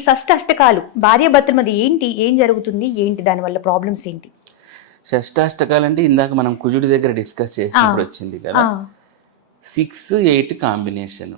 ఈ షష్ట అష్టకాలు భార్యాభర్తల మధ్య ఏంటి ఏం జరుగుతుంది ఏంటి దానివల్ల ప్రాబ్లమ్స్ ఏంటి? షష్టాష్టకాలు అంటే ఇందాక మనం కుజుడి దగ్గర డిస్కస్ చేసినప్పుడు వచ్చింది కదా. సిక్స్ ఎయిట్ కాంబినేషన్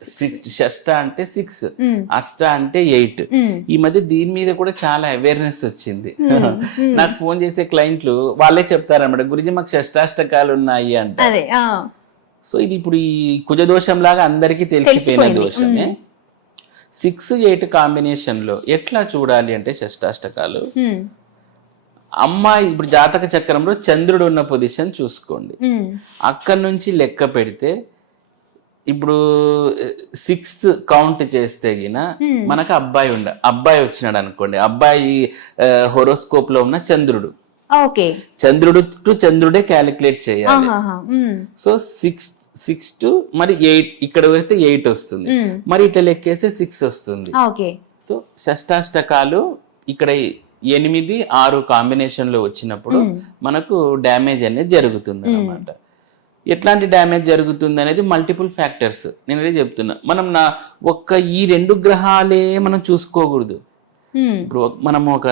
సిక్స్ షష్ట అంటే సిక్స్ అష్ట అంటే ఎయిట్ ఈ మధ్య దీని మీద కూడా చాలా అవేర్నెస్ వచ్చింది. నాకు ఫోన్ చేసే క్లయింట్లు వాళ్ళే చెప్తారన్నమాట. గురించి మాకు షష్టాష్టకాలు ఉన్నాయి అంట. సో ఇది ఇప్పుడు ఈ కుజ దోషం లాగా అందరికీ తెలిసిపోయిన. దోషమే. సిక్స్ ఎయిట్ కాంబినేషన్లో ఎట్లా చూడాలి అంటే షష్టాష్టకాలు? అమ్మాయి ఇప్పుడు జాతక చక్రంలో చంద్రుడు ఉన్న పొజిషన్ చూసుకోండి. అక్కడి నుంచి లెక్క పెడితే ఇప్పుడు సిక్స్త్ కౌంట్ చేస్తే గిన. మనకు అబ్బాయి ఉండ అబ్బాయి వచ్చినాడు అనుకోండి. అబ్బాయి హొరోస్కోప్లో ఉన్న చంద్రుడు. చంద్రుడు టు చంద్రుడే క్యాలిక్యులేట్ చేయాలి. సో సిక్స్ సిక్స్ టు మరి ఎయిట్ ఇక్కడ పెడితే ఎయిట్ వస్తుంది. ఉమ్, మరి ఇట్లా లెక్కేస్తే సిక్స్ వస్తుంది. సో షష్టాష్టకాలు ఇక్కడ ఎనిమిది ఆరు కాంబినేషన్లో వచ్చినప్పుడు ఉమ్, మనకు డ్యామేజ్ అనేది జరుగుతుంది అనమాట ఎట్లాంటి డ్యామేజ్ జరుగుతుంది అనేది మల్టిపుల్ ఫ్యాక్టర్స్. నేను అదే చెప్తున్నా. మనం నా ఒక్క ఈ రెండు గ్రహాలే మనం చూసుకోకూడదు. ఇప్పుడు మనం ఒక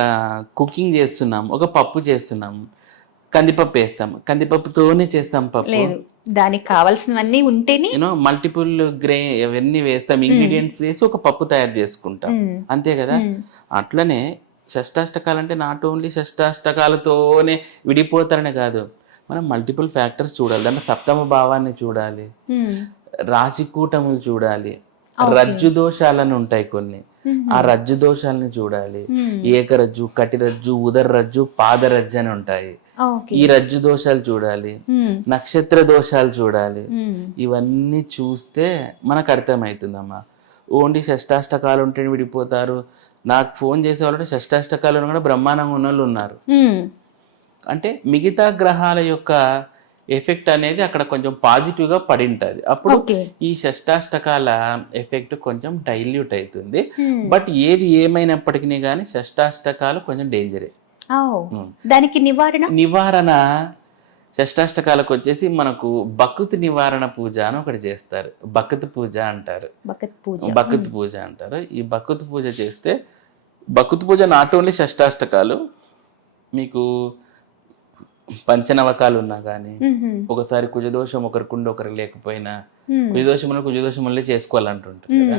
కుకింగ్ చేస్తున్నాం ఒక పప్పు చేస్తున్నాం కందిపప్పు వేస్తాం. కందిపప్పుతోనే చేస్తాం పప్పు. లేదు దానికి కావాల్సినవన్నీ ఉంటేనే యూనో మల్టిపుల్ గ్రే అవన్నీ వేస్తాం. ఇంగ్రీడియంట్స్ వేసి ఒక పప్పు తయారు చేసుకుంటాం. అంతే కదా? అట్లనే షష్టాష్టకాలు అంటే నాట్ ఓన్లీ షష్టాష్టకాలతోనే విడిపోతారనే కాదు. మనం మల్టిపుల్ ఫ్యాక్టర్స్ చూడాలి. దాంట్లో సప్తమ భావాన్ని చూడాలి. ఉమ్, రాశి కూటములు చూడాలి. రజ్జు దోషాలని ఉంటాయి కొన్ని. ఆ రజ్జు దోషాలని చూడాలి. ఏకరజ్జు కటిరజ్జు ఉదర్రజ్జు పాదరజ్జు అని ఉంటాయి. ఈ రజ్జు దోషాలు చూడాలి. నక్షత్ర దోషాలు చూడాలి. ఇవన్నీ చూస్తే మనకు అర్థమవుతుందమ్మా ఓన్లీ షష్టాష్టకాలు ఉంటే విడిపోతారు. నాకు ఫోన్ చేసే వాళ్ళు షష్టాష్టకాలు కూడా బ్రహ్మాండంగా ఉన్న వాళ్ళు ఉన్నారు అంటే మిగతా గ్రహాల యొక్క ఎఫెక్ట్ అనేది అక్కడ కొంచెం పాజిటివ్గా పడి ఉంటుంది అప్పుడు ఈ షష్టాష్టకాల ఎఫెక్ట్ కొంచెం డైల్యూట్ అవుతుంది ఉమ్, బట్ ఏది ఏమైనప్పటికీ కానీ షష్టాష్టకాలు కొంచెం డేంజరే ఓ, దానికి నివారణ? నివారణ షష్టాష్టకాలకు వచ్చేసి మనకు బకుత్ నివారణ పూజ అని ఒకటి చేస్తారు. బకుత్ పూజ అంటారు. బకత్ పూజ. బకుత్ పూజ అంటారు. ఈ బకుత్ పూజ చేస్తే బకుత్ పూజ నాట్ ఓన్లీ షష్టాష్టకాలు మీకు పంచనవకాలు ఉన్నా కానీ ఒకసారి కుజదోషం ఒకరికుండి ఒకరు లేకపోయినా ఉమ్, కుజదోషం కుజదోషంలో చేసుకోవాలంటుంటారు కదా.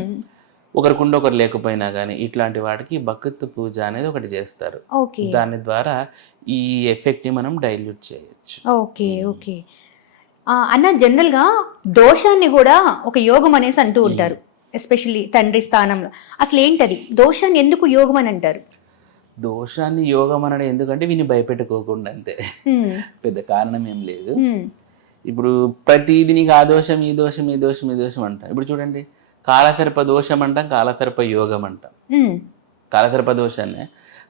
ఒకరికుండి ఒకరు లేకపోయినా కానీ ఇట్లాంటి వాటికి బకుత్ పూజ అనేది ఒకటి చేస్తారు. ఓకే. దాని ద్వారా ఈ ఎఫెక్ట్ని మనం డైల్యూట్ చేయొచ్చు. Okay okay. అన్న జనరల్గా దోషాన్ని కూడా ఒక యోగం అనేసి అంటూ ఉంటారు. ఎస్పెషల్లీ తండ్రి స్థానంలో. అసలు ఏంటది దోషాన్ని ఎందుకు యోగం అని అంటారు? దోషాన్ని యోగం అనడం ఎందుకంటే విని భయపెట్టుకోకుండా అంతే. పెద్ద కారణం ఏం లేదు. ఇప్పుడు ప్రతిది నీకు ఆ దోషం ఈ దోషం ఈ దోషం ఈ దోషం అంటాం. ఇప్పుడు చూడండి కాలసర్ప దోషం అంటాం కాలసర్ప యోగం అంటాం. ఉమ్, కాలసర్ప దోషాన్ని.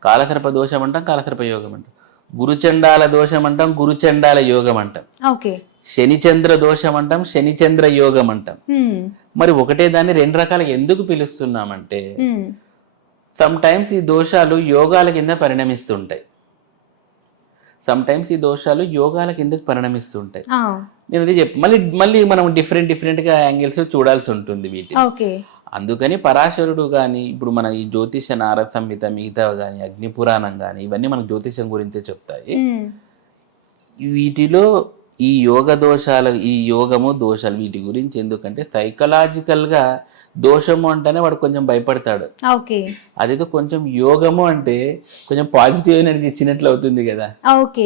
కాలసర్ప దోషం అంటాం కాలసర్ప యోగం అంటాం. గురుచండాల దోషం అంటాం గురుచండాల యోగం అంటాం. శనిచంద్ర దోషం అంటాం శనిచంద్ర యోగం అంటాం. మరి ఒకటే దాన్ని రెండు రకాలుగా ఎందుకు పిలుస్తున్నామంటే సమ్ టైమ్స్ ఈ దోషాలు యోగాల కింద పరిణమిస్తుంటాయి. సమ్ టైమ్స్ ఈ దోషాలు యోగాల కింద పరిణమిస్తుంటాయి. నేను అది చెప్పి మళ్ళీ మళ్ళీ మనం డిఫరెంట్ డిఫరెంట్గా యాంగిల్స్ చూడాల్సి ఉంటుంది వీటిని. ఓకే. అందుకని పరాశరుడు కానీ ఇప్పుడు మన ఈ జ్యోతిష నారద సంహిత మిగతా కానీ అగ్ని పురాణం కానీ ఇవన్నీ మనకు జ్యోతిషం గురించే చెప్తాయి. వీటిలో ఈ యోగ దోషాలు ఈ యోగము దోషాలు వీటి గురించి ఎందుకంటే psychological గా దోషము అంటేనే వాడు కొంచెం భయపడతాడు. ఓకే. అదేదో కొంచెం యోగము అంటే కొంచెం పాజిటివ్ ఎనర్జీ ఇచ్చినట్లు అవుతుంది కదా. ఓకే.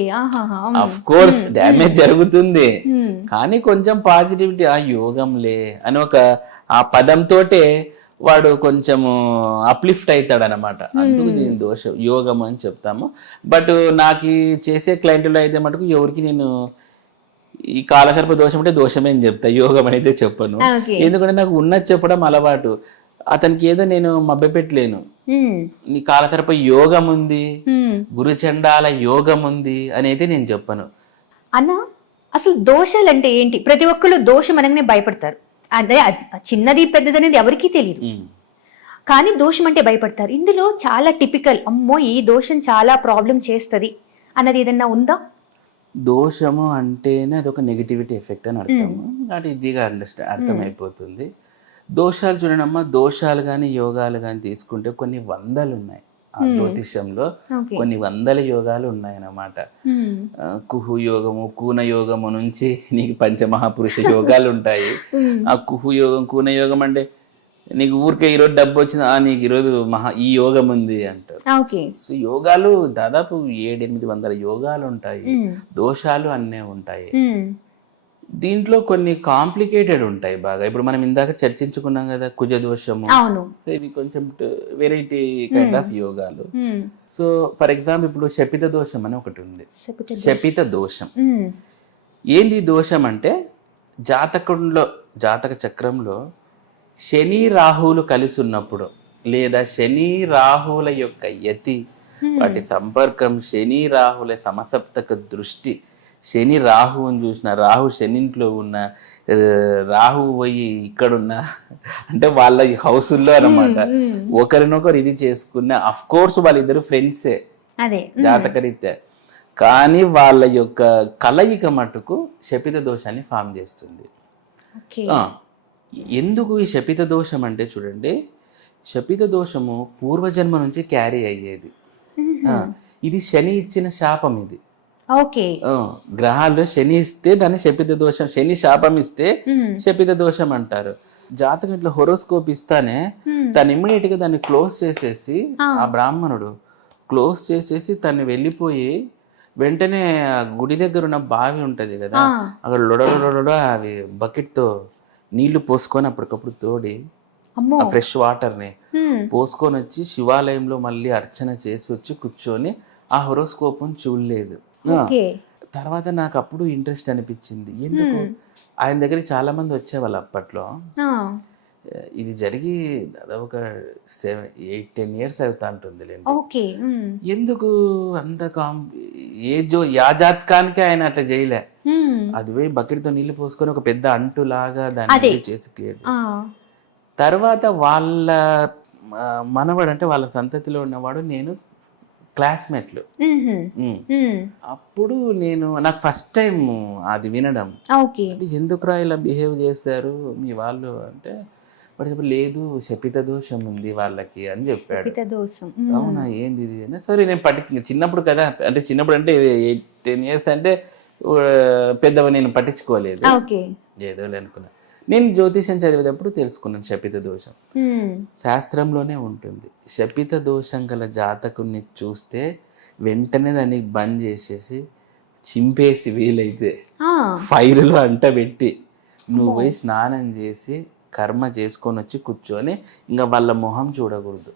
అఫ్ కోర్స్ డ్యామేజ్ జరుగుతుంది. కానీ కొంచెం పాజిటివిటీ ఆ యోగంలే అని ఒక ఆ పదంతోటే వాడు కొంచెము అప్లిఫ్ట్ అవుతాడు అనమాట అందుకు దీని దోషం యోగం అని చెప్తాము. బట్ నాకు చేసే క్లయింట్లో అయితే మటుకు ఎవరికి నేను ఈ కాలసర్ప దోషం అంటే దోషమే అని చెప్తా యోగం అనేది చెప్పను ఎందుకంటే నాకు ఉన్నది చెప్పడం అలవాటు. అతనికి ఏదో నేను మభ్యపెట్టలేను నీ కాలసర్ప యోగం ఉంది. గురుచండాల యోగం ఉంది అనేది నేను చెప్పను. అన్న అసలు దోషాలు అంటే ఏంటి? ప్రతి ఒక్కళ్ళు దోషం అనగానే భయపడతారు. అదే చిన్నది పెద్దది అనేది ఎవరికీ తెలియదు. కానీ దోషం అంటే భయపడతారు. ఇందులో చాలా టిపికల్ అమ్మో ఈ దోషం చాలా ప్రాబ్లం చేస్తుంది అన్నది ఏదన్నా ఉందా? దోషము అంటేనే అదొక నెగిటివిటీ ఎఫెక్ట్ అని అర్థము. కాబట్టి ఇదిగా అండర్స్టాండ్ అర్థమైపోతుంది. దోషాలు చూడనమ్మా దోషాలు కానీ యోగాలు కానీ తీసుకుంటే కొన్ని వందలు ఉన్నాయి ఆ జ్యోతిష్యంలో. కొన్ని వందల యోగాలు ఉన్నాయన్నమాట. కుహు యోగము కూన యోగము నుంచి నీకు పంచమహాపురుష యోగాలు ఉంటాయి. ఆ కుహు యోగం కూన యోగం అంటే నీకు ఊరికే ఈరోజు డబ్బు వచ్చింది ఆ నీకు ఈరోజు మహా ఈ యోగం ఉంది అంటారు. సో యోగాలు దాదాపు ఏడెనిమిది వందల యోగాలు ఉంటాయి. దోషాలు అన్నీ ఉంటాయి. దీంట్లో కొన్ని కాంప్లికేటెడ్ ఉంటాయి బాగా. ఇప్పుడు మనం ఇందాక చర్చించుకున్నాం కదా కుజ దోషము ఇది కొంచెం వెరైటీ కైండ్ ఆఫ్ యోగాలు. సో ఫర్ ఎగ్జాంపుల్ ఇప్పుడు శపిత దోషం అని ఒకటి ఉంది. శపిత దోషం. ఏంది దోషం అంటే జాతకంలో జాతక చక్రంలో శని రాహువులు కలిసి ఉన్నప్పుడు లేదా శని రాహువుల యొక్క యతి. వాటి సంపర్కం శని రాహుల సమసప్తక దృష్టి శని రాహువుని చూసిన రాహు శనింట్లో ఉన్న ఆ, రాహు పోయి ఇక్కడున్న అంటే వాళ్ళ హౌసుల్లో అన్నమాట మ్మ్. ఒకరినొకరు ఇది చేసుకున్న అఫ్ కోర్స్ వాళ్ళిద్దరు ఫ్రెండ్సే. జాతకరీత్యా కానీ వాళ్ళ యొక్క కలయిక మటుకు శపిత దోషాన్ని ఫామ్ చేస్తుంది ఎందుకు ఈ శపిత దోషం అంటే చూడండి శపిత దోషము పూర్వజన్మ నుంచి క్యారీ అయ్యేది ఇది శని ఇచ్చిన శాపం ఇది ఓకే గ్రహాల్లో శని ఇస్తే దాన్ని శపిత దోషం శని శాపం ఇస్తే. శపిత దోషం అంటారు జాతకం ఇట్లా హొరోస్కోప్ ఇస్తానే. తను ఇమ్మీడియట్గా దాన్ని క్లోజ్ చేసేసి ఆ. బ్రాహ్మణుడు క్లోజ్ చేసేసి తను వెళ్ళిపోయి వెంటనే ఆ గుడి దగ్గర ఉన్న బావి ఉంటది కదా. అక్కడ లొడలొడ అవి బకెట్తో నీళ్ళు పోసుకొని అప్పటికప్పుడు తోడి ఆ ఫ్రెష్ వాటర్ని. పోసుకొని వచ్చి శివాలయంలో మళ్ళీ అర్చన చేసి వచ్చి కూర్చొని ఆ హొరోస్కోపం చూడలేదు. తర్వాత నాకు అప్పుడు ఇంట్రెస్ట్ అనిపించింది. ఎందుకు. ఆయన దగ్గరికి చాలా మంది వచ్చేవాళ్ళు అప్పట్లో. ఇది జరిగి దాదాపు ఒక సెవెన్ ఎయిట్ టెన్ ఇయర్స్ అవుతా ఉంటుందిలేండి. ఓకే. ఎందుకు అంత కాం ఏ జో యా జాతకానికి ఆయన అట్లా చేయలే. అది పోయి బకెట్తో నీళ్ళు పోసుకొని ఒక పెద్ద అంటు లాగా దాన్ని చేసి క్లియర్. తర్వాత వాళ్ళ మనవడు అంటే వాళ్ళ సంతతిలో ఉన్నవాడు నేను క్లాస్మేట్లు. అప్పుడు నేను నాకు ఫస్ట్ టైం అది వినడం. ఓకే. అంటే ఎందుకురా ఇలా బిహేవ్ చేశారు? మీ వాళ్ళు అంటే చెప్పి లేదు శపిత దోషం ఉంది వాళ్ళకి అని చెప్పాడు. దోషం. అవునా ఏంది ఇది? అని సరే నేను పట్టి చిన్నప్పుడు కదా అంటే చిన్నప్పుడు అంటే ఎయిట్ టెన్ ఇయర్స్ అంటే పెద్దవ నేను పట్టించుకోలేదు. ఏదో అనుకున్నా. నేను జ్యోతిషం చదివేటప్పుడు తెలుసుకున్నాను శపిత దోషం. శాస్త్రంలోనే ఉంటుంది. శపిత దోషం గల జాతకుని చూస్తే వెంటనే దాన్ని బంద్ చేసేసి చింపేసి వీలైతే. ఫైర్లో అంట పెట్టి నువ్వు పోయి స్నానం చేసి కర్మ చేసుకొని వచ్చి కూర్చొని ఇంకా వాళ్ళ మొహం చూడకూడదు.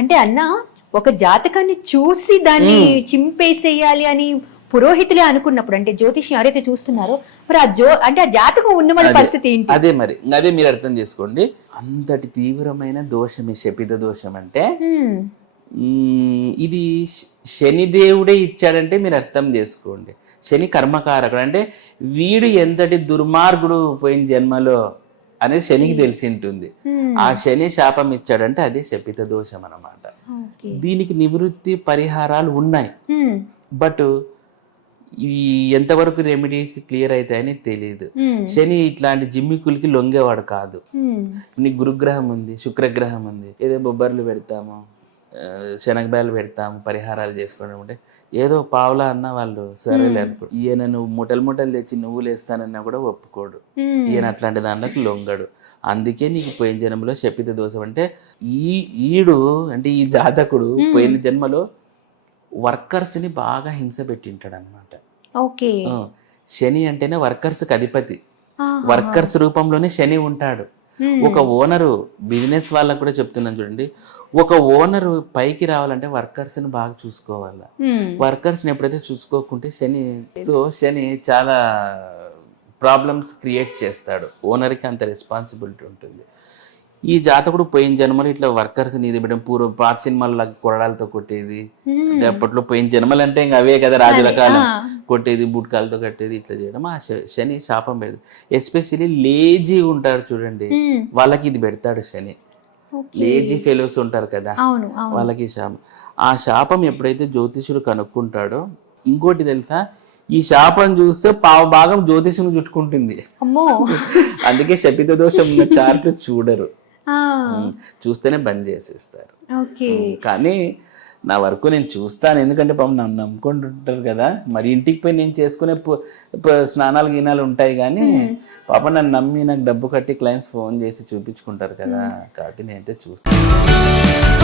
అంటే అన్న ఒక జాతకాన్ని చూసి దాన్ని చింపేసేయాలి అని పురోహితులే అనుకున్నప్పుడు అంటే జ్యోతిష్యం ఎవరైతే చూస్తున్నారో మరి ఆ జో అంటే ఆ జాతకం ఉన్న వాళ్ళ. పరిస్థితి ఏంటి? అదే మరి అదే మీరు అర్థం చేసుకోండి. అంతటి తీవ్రమైన దోషం ఈ శపిత దోషం అంటే ఇది శనిదేవుడే ఇచ్చాడంటే మీరు అర్థం చేసుకోండి. శని కర్మకారకుడు. అంటే వీడు ఎంతటి దుర్మార్గుడు పోయిన జన్మలో అనేది శనికి తెలిసి ఉంటుంది మ్మ్. ఆ శని శాపం ఇచ్చాడంటే అదే శపిత దోషం అన్నమాట. ఓకే దీనికి నివృత్తి పరిహారాలు ఉన్నాయి. మ్మ్. బట్ ఈ ఎంతవరకు రెమెడీస్ క్లియర్ అవుతాయని తెలియదు. శని ఇట్లాంటి జిమ్మికులకి లొంగేవాడు కాదు. నీ గురుగ్రహం ఉంది శుక్రగ్రహం ఉంది. ఏదో బొబ్బర్లు పెడతాము శనగబాయలు పెడతాము పరిహారాలు చేసుకోవడం అంటే ఏదో పావులా అన్న వాళ్ళు సరేలే అనుకో ఈయన నువ్వు ముఠలు ముఠలు తెచ్చి నువ్వులు వేస్తానన్నా కూడా ఒప్పుకోడు. ఈయన అట్లాంటి దాంట్లోకి లొంగడు. అందుకే నీకు పోయిన జన్మలో శపిత దోషం అంటే ఈ ఈడు అంటే ఈ జాతకుడు పోయిన జన్మలో వర్కర్స్ని బాగా హింస పెట్టింటాడు అనమాట ఓకే శని అంటేనే వర్కర్స్కి అధిపతి. వర్కర్స్ రూపంలోనే శని ఉంటాడు. ఒక ఓనరు బిజినెస్ వాళ్ళకు కూడా చెప్తున్నాను చూడండి. ఒక ఓనరు పైకి రావాలంటే వర్కర్స్ని బాగా చూసుకోవాలి. మ్మ్. వర్కర్స్ని ఎప్పుడైతే చూసుకోకుంటే శని సో శని చాలా ప్రాబ్లమ్స్ క్రియేట్ చేస్తాడు. ఓనర్కి అంత రెస్పాన్సిబిలిటీ ఉంటుంది. ఈ జాతకుడు పోయిన జన్మలు ఇట్లా వర్కర్స్ ఇది పెట్టడం పూర్వ పాత సినిమాల్లో కొరడాలతో కొట్టేది. అప్పట్లో పోయిన జన్మలు అంటే ఇంకా అవే కదా రాజుల కాలం. కొట్టేది బుట్కాలతో కట్టేది ఇట్లా చేయడం. ఆ శని శాపం పెడదు ఎస్పెషల్లీ లేజీ ఉంటారు చూడండి. వాళ్ళకి ఇది పెడతాడు శని. లేజీ ఫెలోస్ ఉంటారు కదా. వాళ్ళకి శాపం. ఆ శాపం ఎప్పుడైతే జ్యోతిషుడు కనుక్కుంటాడో ఇంకోటి తెలుసా? ఈ శాపం చూస్తే పావు భాగం జ్యోతిషం చుట్టుకుంటుంది. అందుకే శపిత దోషం ఉన్న చార్ట్లు చూడరు. చూస్తేనే బంద్ చేసేస్తారు. కానీ నా వరకు నేను చూస్తాను. ఎందుకంటే పాపం నన్ను నమ్ముకుంటుంటారు కదా. మరి ఇంటికి పోయి నేను చేసుకునే స్నానాలు గినాలు ఉంటాయి కానీ పాప నన్ను నమ్మి నాకు డబ్బు కట్టి క్లయింట్స్ ఫోన్ చేసి చూపించుకుంటారు కదా. కాబట్టి నేనైతే చూస్తాను